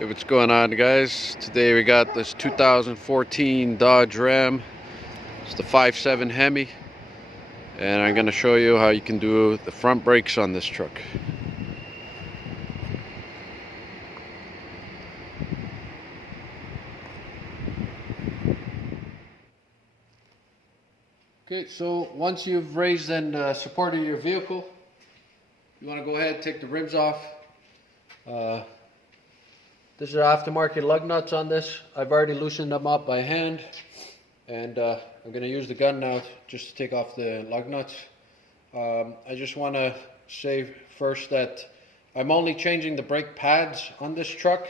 Hey, what's going on, guys? Today we got this 2014 Dodge Ram. It's the 5.7 Hemi, and I'm going to show you how you can do the front brakes on this truck. Okay, so once you've raised and supported your vehicle, you want to go ahead and take the rims off. This is aftermarket lug nuts on this. I've already loosened them up by hand, and I'm going to use the gun now just to take off the lug nuts. I just want to say first that I'm only changing the brake pads on this truck.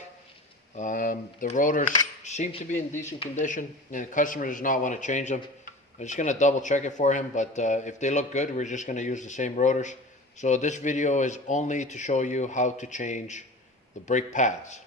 The rotors seem to be in decent condition, and the customer does not want to change them. I'm just going to double check it for him, but if they look good, we're just going to use the same rotors. So this video is only to show you how to change the brake pads.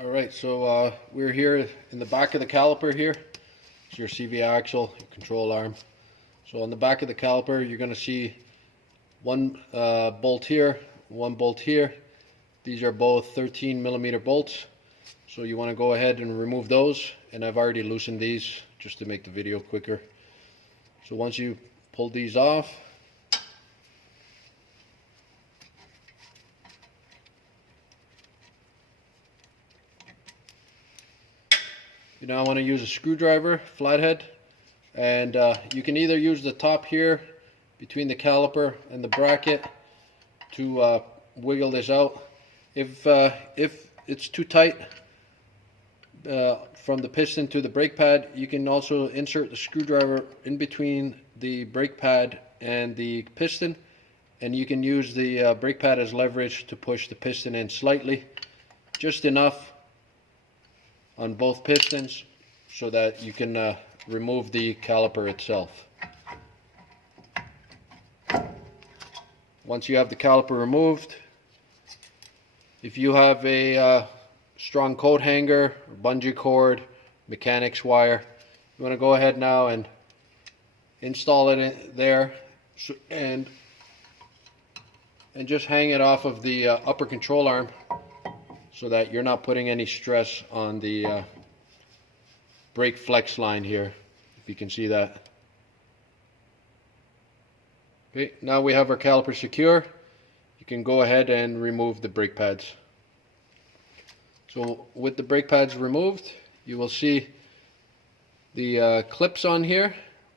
Alright, so we're here in the back of the caliper here. It's your CV axle, your control arm. So on the back of the caliper, you're going to see one bolt here, one bolt here. These are both 13 millimeter bolts. So you want to go ahead and remove those. And I've already loosened these just to make the video quicker. So once you pull these off, you now want to use a screwdriver, flathead, and you can either use the top here between the caliper and the bracket to wiggle this out. If it's too tight from the piston to the brake pad, you can also insert the screwdriver in between the brake pad and the piston, and you can use the brake pad as leverage to push the piston in slightly, just enough on both pistons so that you can remove the caliper itself. Once you have the caliper removed, if you have a strong coat hanger, or bungee cord, mechanics wire, you want to go ahead now and install it in there, and just hang it off of the upper control arm, so that you're not putting any stress on the brake flex line here, if you can see that. Okay, now we have our caliper secure. You can go ahead and remove the brake pads. So with the brake pads removed, you will see the clips on here,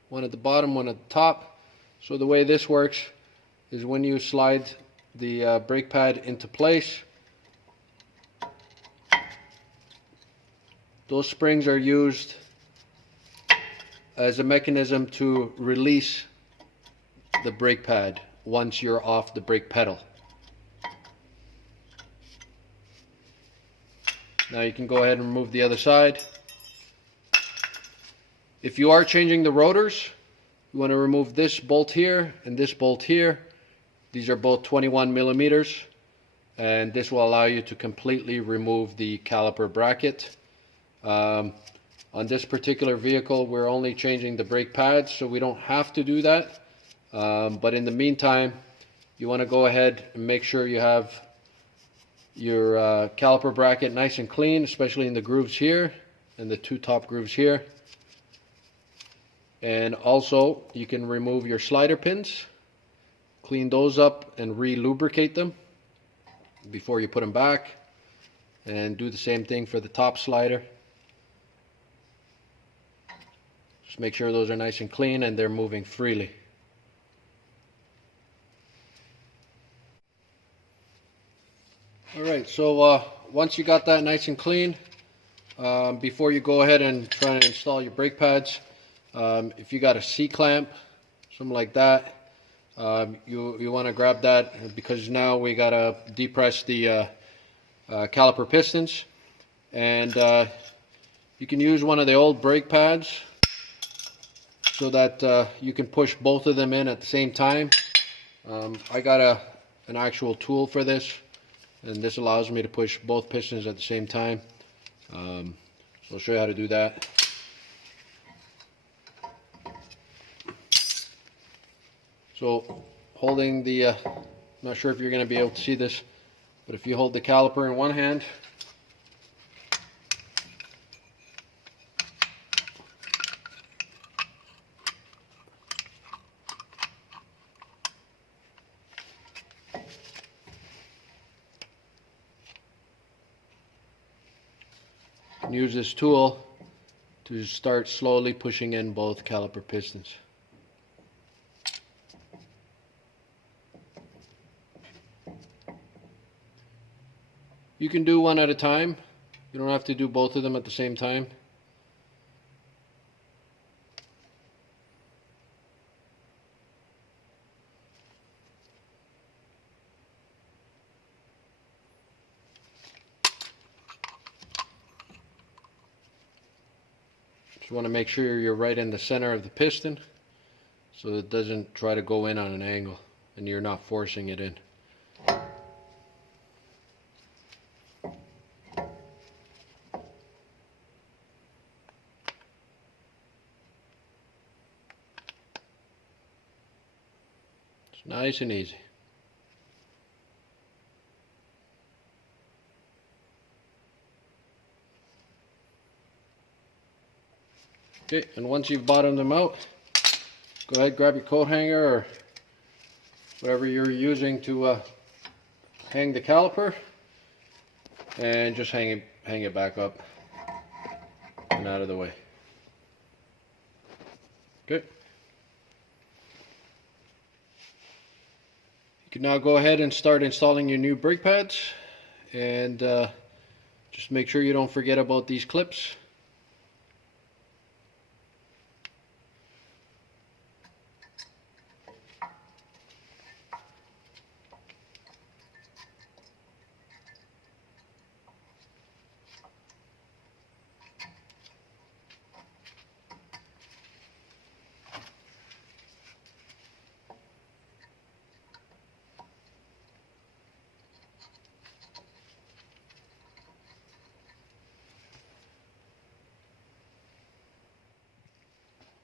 one at the bottom, one at the top. So the way this works is when you slide the brake pad into place, those springs are used as a mechanism to release the brake pad once you're off the brake pedal. Now you can go ahead and remove the other side. If you are changing the rotors, you want to remove this bolt here and this bolt here. These are both 21 millimeters, and this will allow you to completely remove the caliper bracket. On this particular vehicle, we're only changing the brake pads, so we don't have to do that. But in the meantime, you want to go ahead and make sure you have your caliper bracket nice and clean, especially in the grooves here and the two top grooves here. And also, you can remove your slider pins, clean those up and re-lubricate them before you put them back, and do the same thing for the top slider. Just make sure those are nice and clean and they're moving freely. Alright, so once you got that nice and clean, before you go ahead and try to install your brake pads, if you got a C-clamp, something like that, you want to grab that, because now we got to depress the caliper pistons. And you can use one of the old brake pads so that you can push both of them in at the same time. I got an actual tool for this, and this allows me to push both pistons at the same time. So I'll show you how to do that. So holding the, I'm not sure if you're going to be able to see this, but if you hold the caliper in one hand, and use this tool to start slowly pushing in both caliper pistons. You can do one at a time. You don't have to do both of them at the same time. Just want to make sure you're right in the center of the piston so it doesn't try to go in on an angle and you're not forcing it in. It's nice and easy. Okay, and once you've bottomed them out, go ahead, grab your coat hanger or whatever you're using to hang the caliper, and just hang it back up and out of the way. Okay. You can now go ahead and start installing your new brake pads, and just make sure you don't forget about these clips.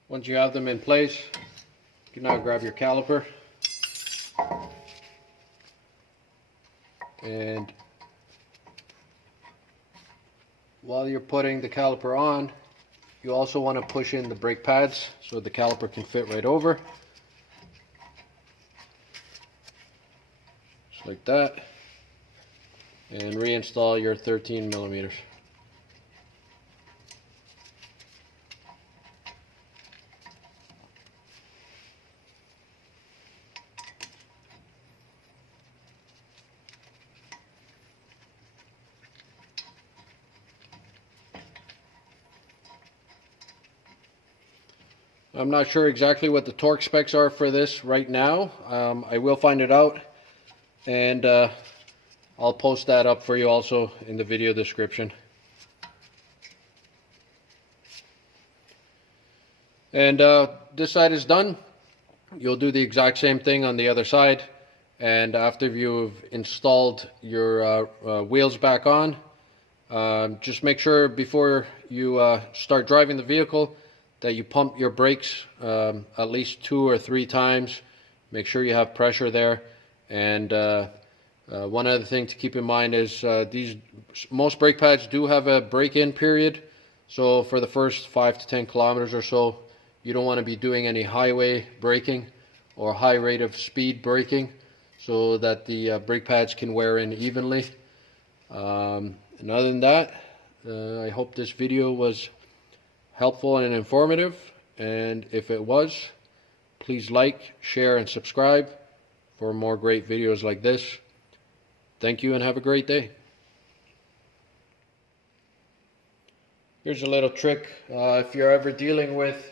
Once you have them in place, you can now grab your caliper and while you're putting the caliper on, you also want to push in the brake pads so the caliper can fit right over. Just like that. And reinstall your 13 millimeters. I'm not sure exactly what the torque specs are for this right now. I will find it out, and I'll post that up for you also in the video description. And this side is done. You'll do the exact same thing on the other side, and after you've installed your wheels back on, just make sure before you start driving the vehicle that you pump your brakes at least 2 or 3 times. Make sure you have pressure there. And one other thing to keep in mind is most brake pads do have a break-in period. So for the first 5 to 10 kilometers or so, you don't want to be doing any highway braking or high rate of speed braking, so that the brake pads can wear in evenly. And other than that, I hope this video was helpful and informative, and if it was, please like, share, and subscribe for more great videos like this. Thank you and have a great day. Here's a little trick. If you're ever dealing with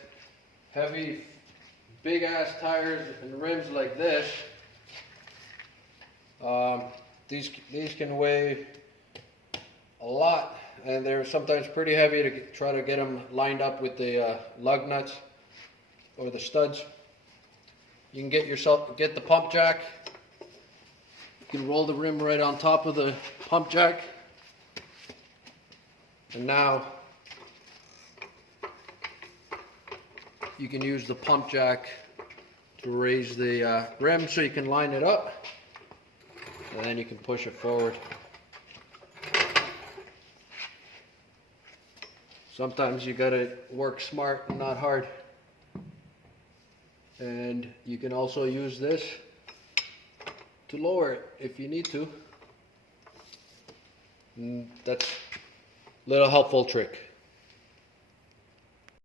heavy, big ass tires and rims like this, these can weigh a lot, and they're sometimes pretty heavy to try to get them lined up with the lug nuts or the studs. You can get the pump jack. You can roll the rim right on top of the pump jack, and now you can use the pump jack to raise the rim so you can line it up, and then you can push it forward. Sometimes you gotta work smart and not hard. And you can also use this to lower it if you need to. And that's a little helpful trick.